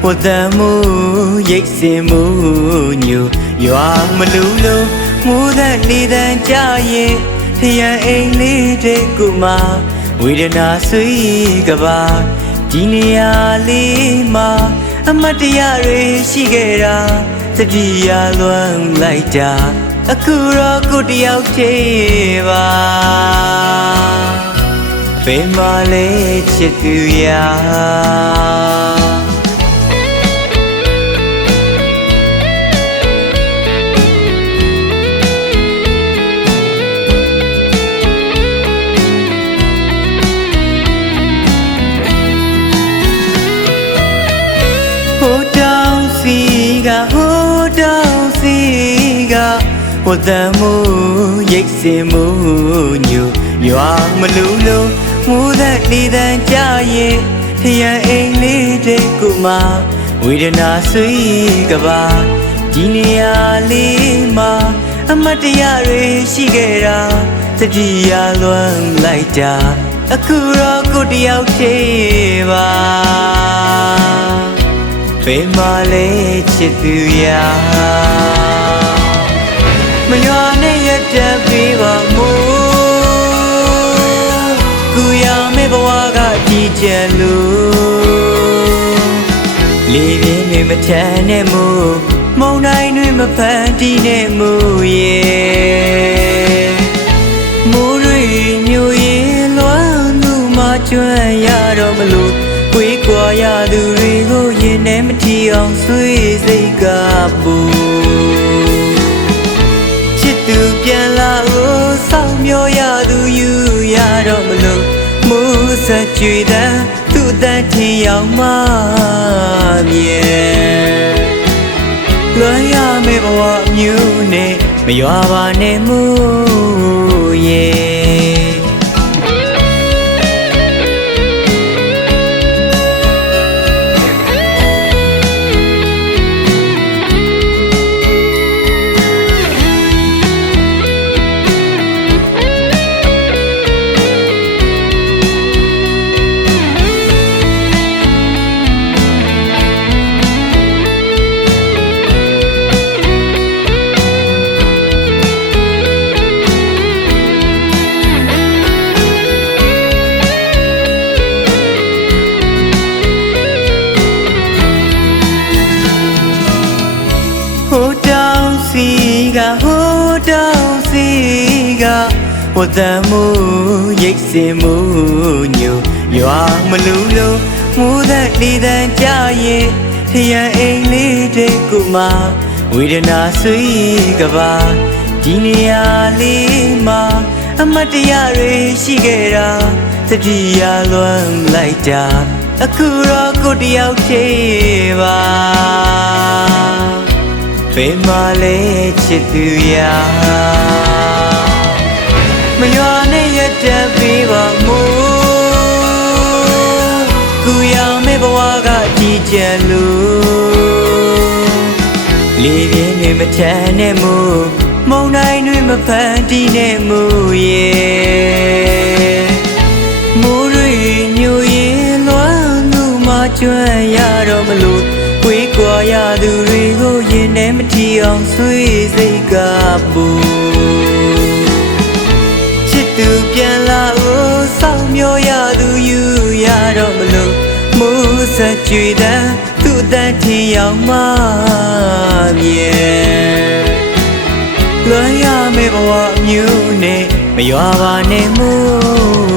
我的母也是母牛，有阿姆鲁鲁，母的里的家业，天爱里的姑妈，为了那水个吧，今年呀里嘛，阿妈的呀瑞西个啦，自己呀乱来家，阿库罗库的要切吧，被马来切丢呀。我的母也是母牛，有阿姆鲁鲁，母的里的家业，天爱里的姑妈，为了那水个吧，今年呀里嘛，阿妈的呀瑞西个啦，自己呀乱来家，阿库罗库的要切吧，被马来切丢呀。မရွာနဲ့ရတဲ့ပေးပါမို့ကိုရမေဘဝကကြည်ကျန်လို့လေးပြင်းတွေမထမ်းနဲ့မို့မုံတိုင်းတွေမဖန်တီးနဲ့မို့ရဲ့မိုးတွေမျိုးရင်လွမ်းသူမှကျွမ်းရတော့မလို့ကိုယ်ကွာရသူတွေကိုရင်ထဲမထီအောင်ဆွေးစိတ်ကပူသူပြန်လာကိုစောင့်မျှော်ရသူယူရတော့မလို့မိုးဆက်ကြွေတဲ့သူ့တန်ထင်ရောက်မှမြဲလွှမ်းရမယ့်ဘဝမျိုးနဲ့မရွာပါနဲ့မို့ရဲ့我的母也是母牛，有阿姆鲁鲁，母的里的家业，天爱里的姑妈，为了那水个吧，今年呀里嘛，阿妈的呀瑞西个啦，自己呀乱来家，阿库罗库的要切吧，被马来切丢呀。မရွာနဲ့ရတဲ့ပေးပါမို့ကိုရမေဘဝကကြည်ကျန်လို့လေးပြင်းတွေမထမ်းနဲ့မို့မုံတိုင်းတွေမဖန်တီးနဲ့မို့ရဲ့မိုးတွေမျိုးရင်လွမ်းသူမှကျွမ်းရတော့မလို့ကိုယ်ကွာရသူတွေကိုရင်ထဲမထီအောင်ဆွေးစိတ်ကပူသူပြန်လာကိုစောင့်မျှော်ရသူယူရတော့မလို့မိုးဆက်ကြွေတဲ့သူ့တန်ထင်ရောက်မှမြဲလွှမ်းရမယ့်ဘဝမျိုးနဲ့မရွာပါနဲ့မို့